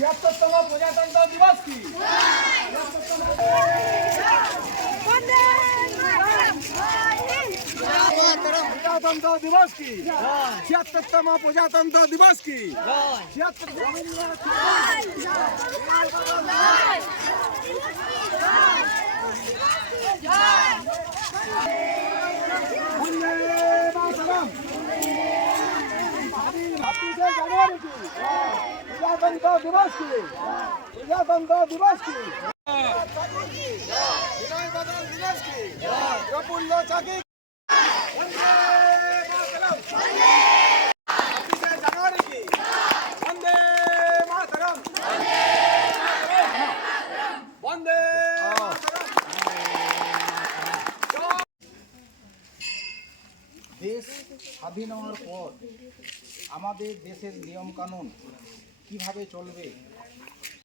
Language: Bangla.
ছিয়াত্তরতম প্রজাতন্ত্র দিবস কি? প্রজাতন্ত্র দিবস কি? ছিয়াত্তরতম প্রজাতন্ত্র দিবস কি? প্রজাতন্ত্র দিবস কি প্রজাতন্ত্র দিবস কি দেশ স্বাধীন হওয়ার পর আমাদের দেশের নিয়মকানুন কীভাবে চলবে?